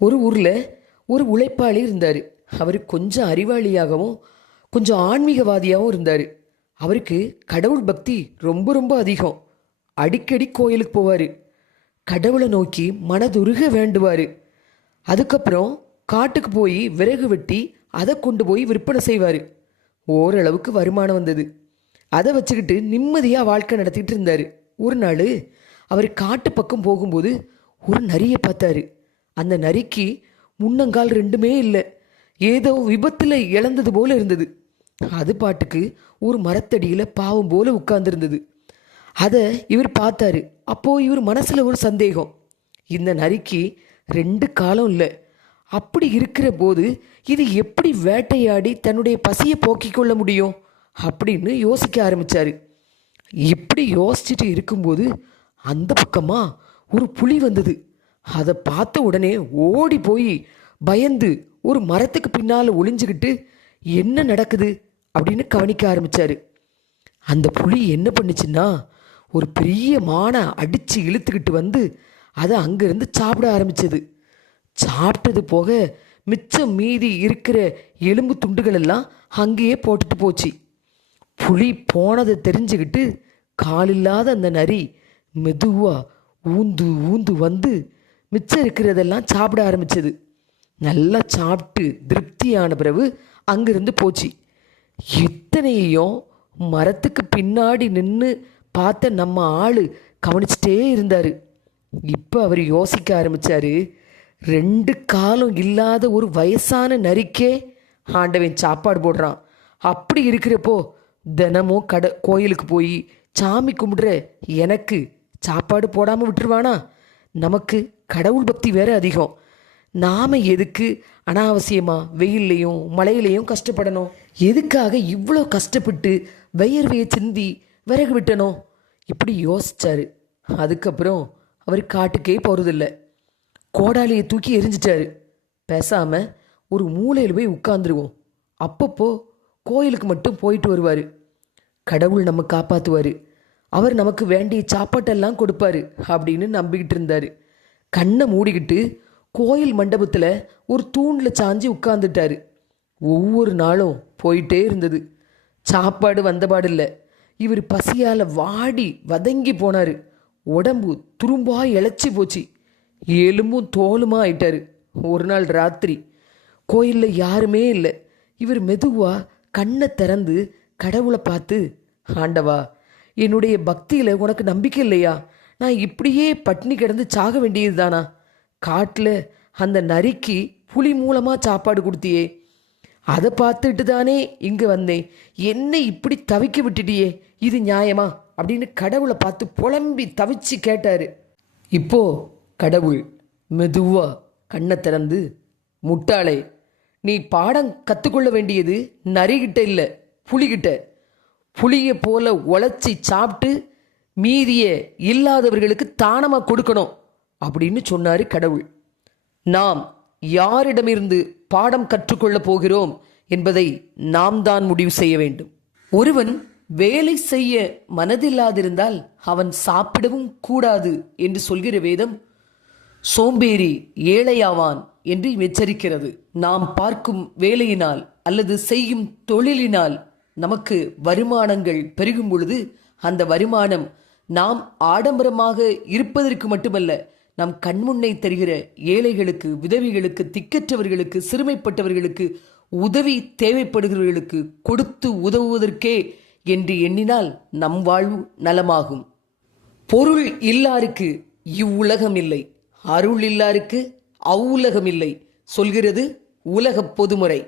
ஒரு ஊரில் ஒரு உழைப்பாளி இருந்தார். அவர் கொஞ்சம் அறிவாளியாகவும் கொஞ்சம் ஆன்மீகவாதியாகவும் இருந்தார். அவருக்கு கடவுள் பக்தி ரொம்ப ரொம்ப அதிகம். அடிக்கடி கோயிலுக்கு போவார். கடவுளை நோக்கி மனதுருக வேண்டுவார். அதுக்கப்புறம் காட்டுக்கு போய் விறகு வெட்டி அதை கொண்டு போய் விற்பனை செய்வார். ஓரளவுக்கு வருமானம் வந்தது. அதை வச்சுக்கிட்டு நிம்மதியாக வாழ்க்கை நடத்திட்டு இருந்தார். ஒரு நாள் அவர் காட்டு பக்கம் போகும்போது ஒரு நரியை பார்த்தாரு. அந்த நரிக்கு முன்னங்கால் ரெண்டுமே இல்லை. ஏதோ விபத்தில் இழந்தது போல இருந்தது. அது பாட்டுக்கு ஒரு மரத்தடியில் பாவம் போல உட்கார்ந்துருந்தது. அதை இவர் பார்த்தாரு. அப்போது இவர் மனசில் ஒரு சந்தேகம். இந்த நரிக்கு ரெண்டு காலம் இல்லை. அப்படி இருக்கிற போது இது எப்படி வேட்டையாடி தன்னுடைய பசியை போக்கிக் கொள்ள முடியும் அப்படின்னு யோசிக்க ஆரம்பித்தார். இப்படி யோசிச்சுட்டு இருக்கும்போது அந்த பக்கமாக ஒரு புலி வந்தது. அதை பார்த்த உடனே ஓடி போய் பயந்து ஒரு மரத்துக்கு பின்னால் ஒளிஞ்சுக்கிட்டு என்ன நடக்குது அப்படின்னு கவனிக்க ஆரம்பித்தார். அந்த புலி என்ன பண்ணுச்சுன்னா ஒரு பெரிய மானை அடித்து இழுத்துக்கிட்டு வந்து அதை அங்கேருந்து சாப்பிட ஆரம்பிச்சது. சாப்பிட்டது போக மிச்சம் மீதி இருக்கிற எலும்பு துண்டுகள் எல்லாம் அங்கேயே போட்டுட்டு போச்சு. புலி போனதை தெரிஞ்சுக்கிட்டு காலில்லாத அந்த நரி மெதுவாக ஊந்து ஊந்து வந்து மிச்சம் இருக்கிறதெல்லாம் சாப்பிட ஆரம்பிச்சது. நல்லா சாப்பிட்டு திருப்தியான பிறகு அங்கிருந்து போச்சு. இத்தனையும் மரத்துக்கு பின்னாடி நின்று பார்த்த நம்ம ஆள் கவனிச்சிட்டே இருந்தார். இப்போ அவர் யோசிக்க ஆரம்பித்தார். ரெண்டு காலம் இல்லாத ஒரு வயசான நரிக்கே ஆண்டவன் சாப்பாடு போடுறான். அப்படி இருக்கிறப்போ தினமும் கோயிலுக்கு போய் சாமி கும்பிடுற எனக்கு சாப்பாடு போடாமல் விட்டுருவானா? நமக்கு கடவுள் பக்தி வேற அதிகம். நாம் எதுக்கு அனாவசியமாக வெயில்லையும் மழையிலையும் கஷ்டப்படணும்? எதுக்காக இவ்வளோ கஷ்டப்பட்டு வயர்வையை சிந்தி விறகு விட்டணும்? இப்படி யோசிச்சாரு. அதுக்கப்புறம் அவர் காட்டுக்கே போகிறதில்ல. கோடாலியை தூக்கி எரிஞ்சிட்டாரு. பேசாமல் ஒரு மூலையில் போய் உட்காந்துருவோம். அப்பப்போ கோயிலுக்கு மட்டும் போயிட்டு வருவார். கடவுள் நம்ம காப்பாற்றுவார். அவர் நமக்கு வேண்டிய சாப்பாட்டெல்லாம் கொடுப்பாரு அப்படின்னு நம்பிக்கிட்டு இருந்தார். கண்ணை மூடிக்கிட்டு கோயில் மண்டபத்தில் ஒரு தூணில் சாஞ்சி உட்கார்ந்துட்டாரு. ஒவ்வொரு நாளும் போயிட்டே இருந்தது. சாப்பாடு வந்தபாடு இல்லை. இவர் பசியால் வாடி வதங்கி போனார். உடம்பு துரும்பா இழைச்சி போச்சு. எலும்பும் தோலுமா ஆயிட்டாரு. ஒரு நாள் ராத்திரி கோயிலில் யாருமே இல்லை. இவர் மெதுவாக கண்ணை திறந்து கடவுளை பார்த்து, ஆண்டவா, என்னுடைய பக்தியில் உனக்கு நம்பிக்கை இல்லையா? நான் இப்படியே பட்னி கிடந்து சாக வேண்டியது தானா? காட்டில் அந்த நரிக்கு புலி மூலமாக சாப்பாடு கொடுத்தியே, அதை பார்த்துட்டு தானே இங்கே வந்தேன். என்னை இப்படி தவிக்க விட்டுட்டியே, இது நியாயமா அப்படின்னு கடவுளை பார்த்து புலம்பி தவிச்சு கேட்டார். இப்போ கடவுள் மெதுவாக கண்ணை திறந்து, முட்டாளே, நீ பாடம் கற்றுக்கொள்ள வேண்டியது நரிகிட்ட இல்லை, புலிகிட்ட. புளியை போல உழைச்சி சாப்பிட்டு மீதிய இல்லாதவர்களுக்கு தானமாக கொடுக்கணும் அப்படின்னு சொன்னார் கடவுள். நாம் யாரிடமிருந்து பாடம் கற்றுக்கொள்ளப் போகிறோம் என்பதை நாம் தான் முடிவு செய்ய வேண்டும். ஒருவன் வேலை செய்ய மனதில்லாதிருந்தால் அவன் சாப்பிடவும் கூடாது என்று சொல்கிற வேதம் சோம்பேறி ஏழையாவான் என்று எச்சரிக்கிறது. நாம் பார்க்கும் வேலையினால் அல்லது செய்யும் தொழிலினால் நமக்கு வருமானங்கள் பெருகும் பொழுது அந்த வருமானம் நாம் ஆடம்பரமாக இருப்பதற்கு மட்டுமல்ல, நம் கண்முன்னை தருகிற ஏழைகளுக்கு, விதவிகளுக்கு, திக்கற்றவர்களுக்கு, சிறுமைப்பட்டவர்களுக்கு, உதவி தேவைப்படுகிறவர்களுக்கு கொடுத்து உதவுவதற்கே என்று எண்ணினால் நம் வாழ்வு நலமாகும். பொருள் இல்லாருக்கு இவ்வுலகம் இல்லை, அருள் இல்லாருக்கு அவ்வுலகம் இல்லை சொல்கிறது உலக பொதுமுறை.